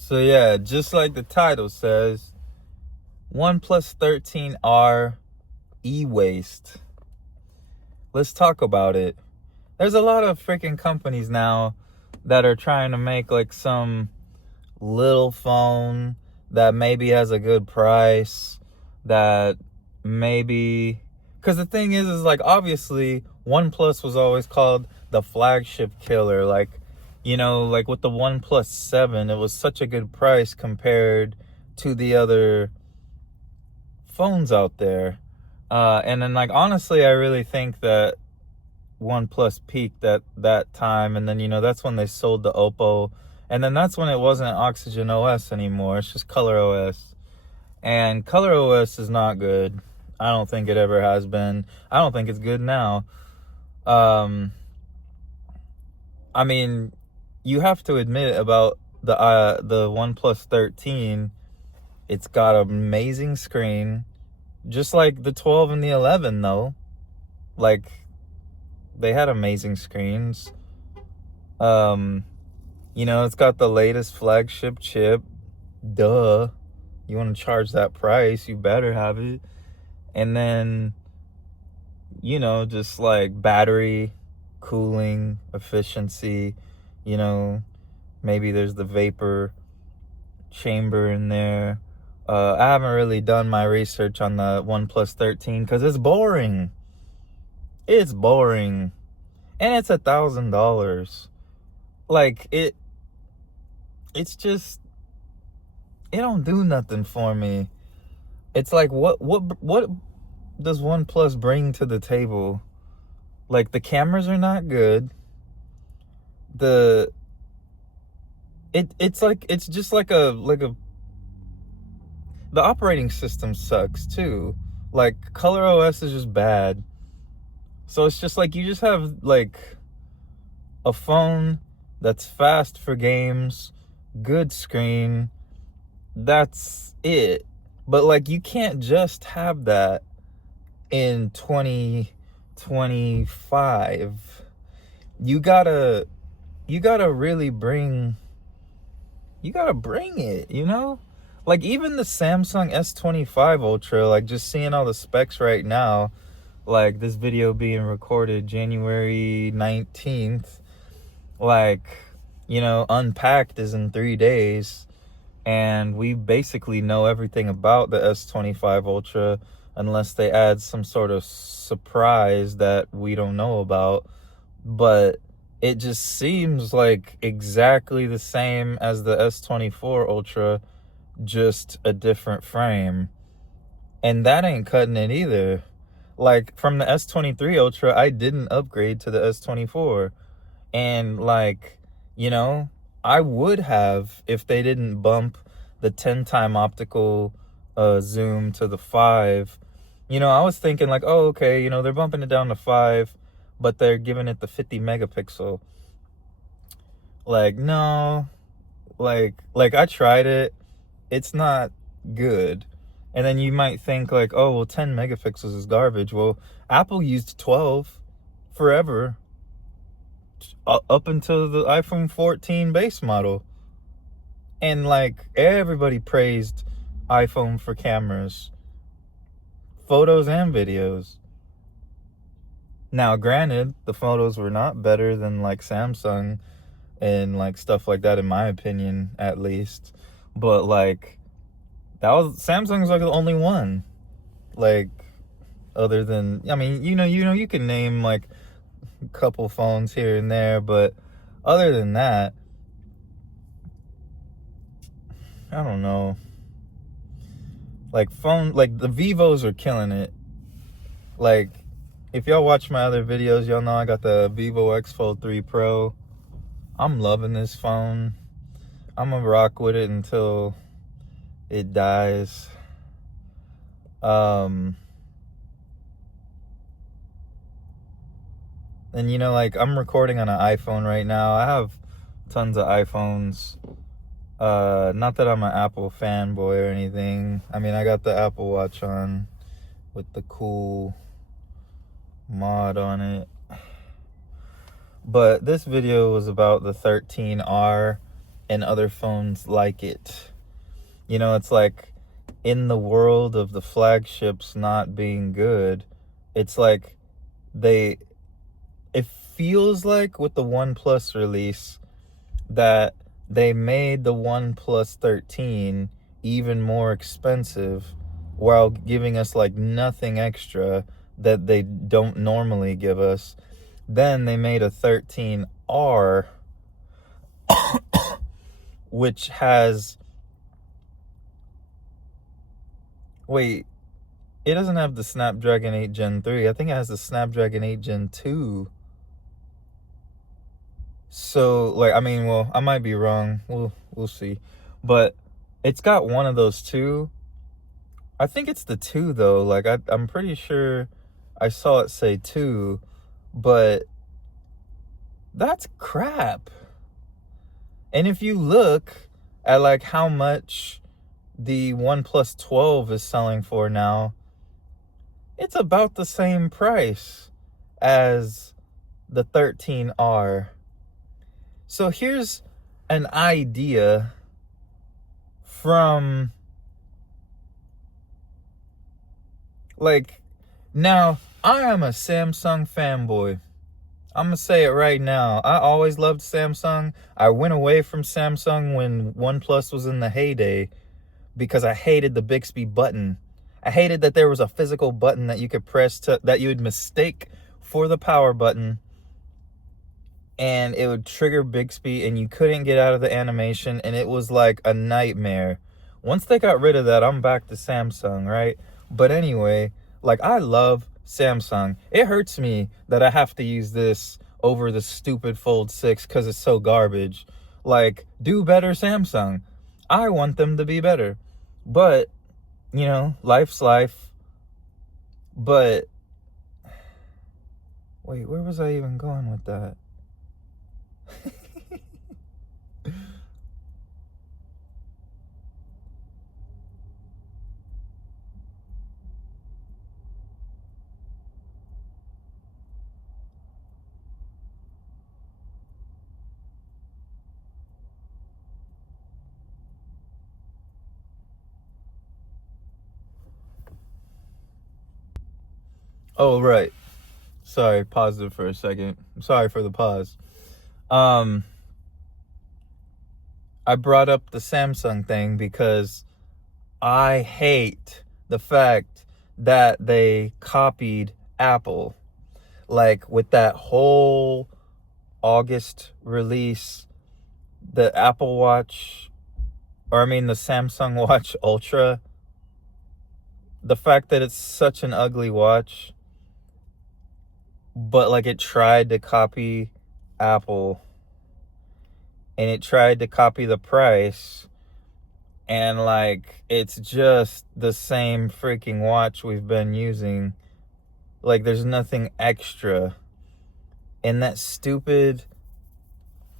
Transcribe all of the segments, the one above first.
So yeah, just like the title says, OnePlus 13R e-waste. Let's talk about it. There's a lot of freaking companies now that are trying to make like some little phone that maybe has a good price, that maybe, because the thing is like, obviously OnePlus was always called the flagship killer. Like, like with the OnePlus 7, it was such a good price compared to the other phones out there. And then, like, honestly, I really think that OnePlus peaked at that time, and then that's when they sold the Oppo, and then that's when it wasn't Oxygen OS anymore. It's just Color OS, and Color OS is not good. I don't think it ever has been. I don't think it's good now. Um, I mean, you have to admit about the OnePlus 13. It's got an amazing screen, just like the 12 and the 11, though. Like, they had amazing screens. It's got the latest flagship chip. Duh. You want to charge that price, you better have it. And then, just like battery, cooling, efficiency, maybe there's the vapor chamber in there. I haven't really done my research on the OnePlus 13 because it's boring. It's boring. And it's $1,000. Like, it's just, it don't do nothing for me. It's like, what does OnePlus bring to the table? Like, the cameras are not good. It's just like a the operating system sucks too. Like, Color OS is just bad. So it's just like, you just have like a phone that's fast for games, good screen. That's it. But like, you can't just have that in 2025. You gotta really bring it. Like, even the Samsung S25 Ultra, like, just seeing all the specs right now, like this video being recorded January 19th, like, Unpacked is in 3 days, and we basically know everything about the S25 Ultra unless they add some sort of surprise that we don't know about. But it just seems like exactly the same as the S24 Ultra, just a different frame. And that ain't cutting it either. Like, from the S23 Ultra, I didn't upgrade to the S24. And like, I would have if they didn't bump the 10-time optical zoom to the 5. I was thinking like, oh, okay, they're bumping it down to 5, but they're giving it the 50 megapixel. Like, no. Like I tried it. It's not good. And then you might think like, oh, well, 10 megapixels is garbage. Well, Apple used 12 forever, up until the iPhone 14 base model. And like, everybody praised iPhone for cameras, photos and videos. Now, granted, the photos were not better than like Samsung and like stuff like that, in my opinion, at least. But like, that was Samsung's like the only one. Like, other than, I mean, you can name like a couple phones here and there, but other than that, I don't know. Like, the Vivos are killing it. Like, if y'all watch my other videos, y'all know I got the Vivo X Fold 3 Pro. I'm loving this phone. I'm gonna rock with it until it dies. And like, I'm recording on an iPhone right now. I have tons of iPhones. Not that I'm an Apple fanboy or anything. I mean, I got the Apple Watch on with the cool mod on it. But this video was about the 13R and other phones like it. You know, it's like in the world of the flagships not being good, it's like they, it feels like with the OnePlus release that they made the OnePlus 13 even more expensive while giving us like nothing extra that they don't normally give us. Then they made a 13R, which has, wait, it doesn't have the Snapdragon 8 Gen 3. I think it has the Snapdragon 8 Gen 2. So, like, I mean, well, I might be wrong. We'll see. But it's got one of those two. I think it's the 2, though. Like, I'm pretty sure I saw it say 2. But that's crap. And if you look at, like, how much the OnePlus 12 is selling for now, it's about the same price as the 13R. So here's an idea from, like, now I am a Samsung fanboy. I'm gonna say it right now. I always loved Samsung. I went away from Samsung when OnePlus was in the heyday because I hated the Bixby button. I hated that there was a physical button that you could press that you would mistake for the power button, and it would trigger Bixby and you couldn't get out of the animation, and it was like a nightmare. Once they got rid of that, I'm back to Samsung, right? But anyway, like, I love Samsung. It hurts me that I have to use this over the stupid Fold 6 because it's so garbage. Like, do better, Samsung. I want them to be better. But, you know, life's life. But, wait, where was I even going with that? Oh, right. Sorry, paused it for a second. Sorry for the pause. I brought up the Samsung thing because I hate the fact that they copied Apple. Like, with that whole August release, the Apple Watch, or I mean the Samsung Watch Ultra, the fact that it's such an ugly watch, but like it tried to copy Apple and it tried to copy the price, and like it's just the same freaking watch we've been using. Like, there's nothing extra. And that stupid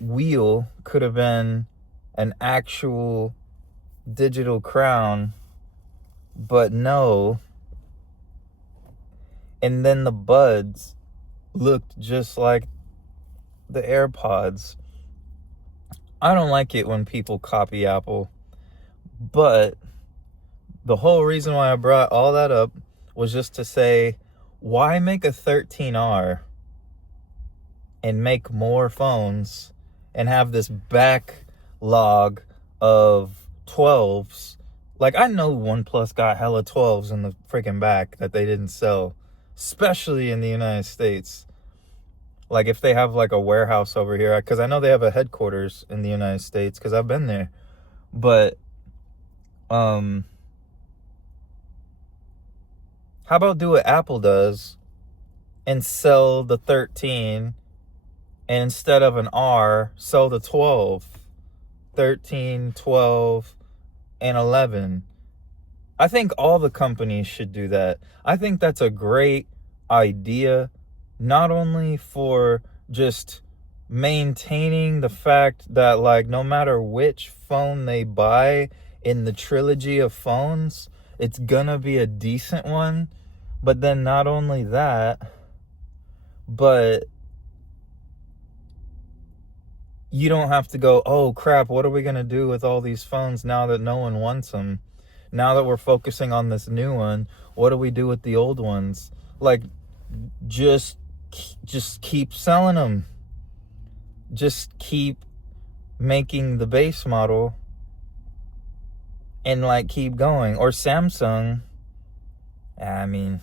wheel could have been an actual digital crown, but no. And then the buds looked just like the AirPods. I don't like it when people copy Apple, but the whole reason why I brought all that up was just to say, why make a 13R and make more phones and have this backlog of 12s? Like, I know OnePlus got hella 12s in the freaking back that they didn't sell, especially in the United States. Like, if they have like a warehouse over here, because I know they have a headquarters in the United States because I've been there. But how about do what Apple does and sell the 13, and instead of an R, sell the 12, 13, 12, and 11. I think all the companies should do that. I think that's a great idea, not only for just maintaining the fact that, like, no matter which phone they buy in the trilogy of phones, it's gonna be a decent one. But then not only that, but you don't have to go, oh crap, what are we going to do with all these phones now that no one wants them? Now that we're focusing on this new one, what do we do with the old ones? Like, just keep selling them. Just keep making the base model and like keep going. Or Samsung, I mean,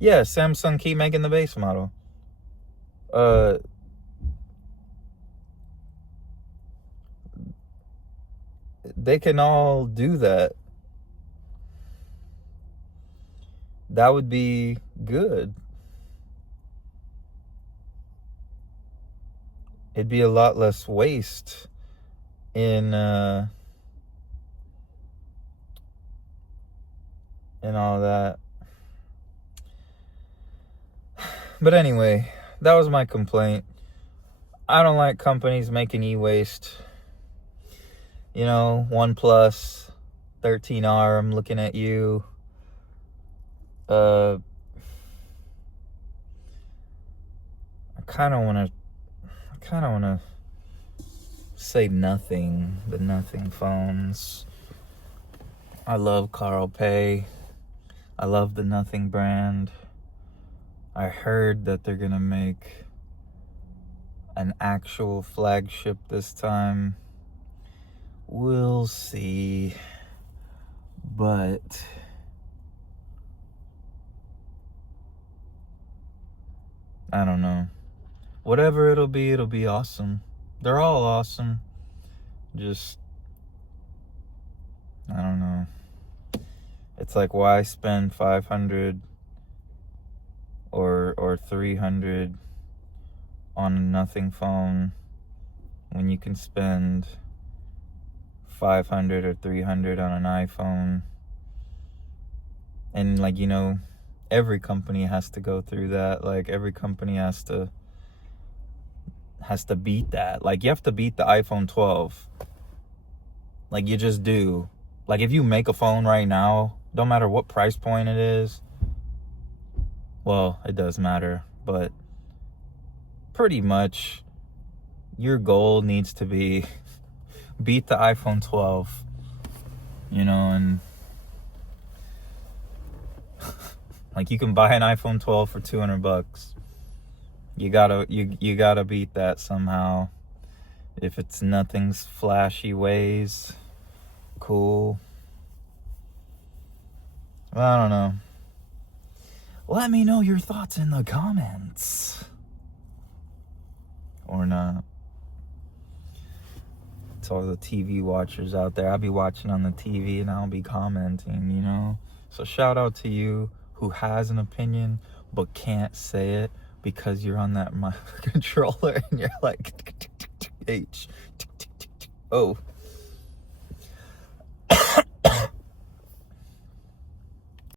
yeah, Samsung, keep making the base model. They can all do that. That would be good. It'd be a lot less waste in all that. But anyway, that was my complaint. I don't like companies making e-waste. You know, OnePlus 13R, I'm looking at you. I kind of want to say nothing. The nothing phones. I love Carl Pei. I love the Nothing brand. I heard that they're gonna make an actual flagship this time. We'll see. But I don't know. Whatever it'll be awesome. They're all awesome. Just, I don't know. It's like, why spend 500 or 300 on a nothing phone when you can spend 500 or 300 on an iPhone? And like, you know, every company has to go through that. Like, every company has to beat that. Like, you have to beat the iPhone 12. Like, you just do. Like, if you make a phone right now, don't matter what price point it is, well, it does matter, but pretty much your goal needs to be beat the iPhone 12, you know. And like, you can buy an iPhone 12 for $200. You gotta beat that somehow. If it's nothing's flashy ways, cool. Well, I don't know. Let me know your thoughts in the comments. Or not. To all the TV watchers out there, I'll be watching on the TV and I'll be commenting, you know. So shout out to you who has an opinion but can't say it because you're on that controller and you're like H. Oh.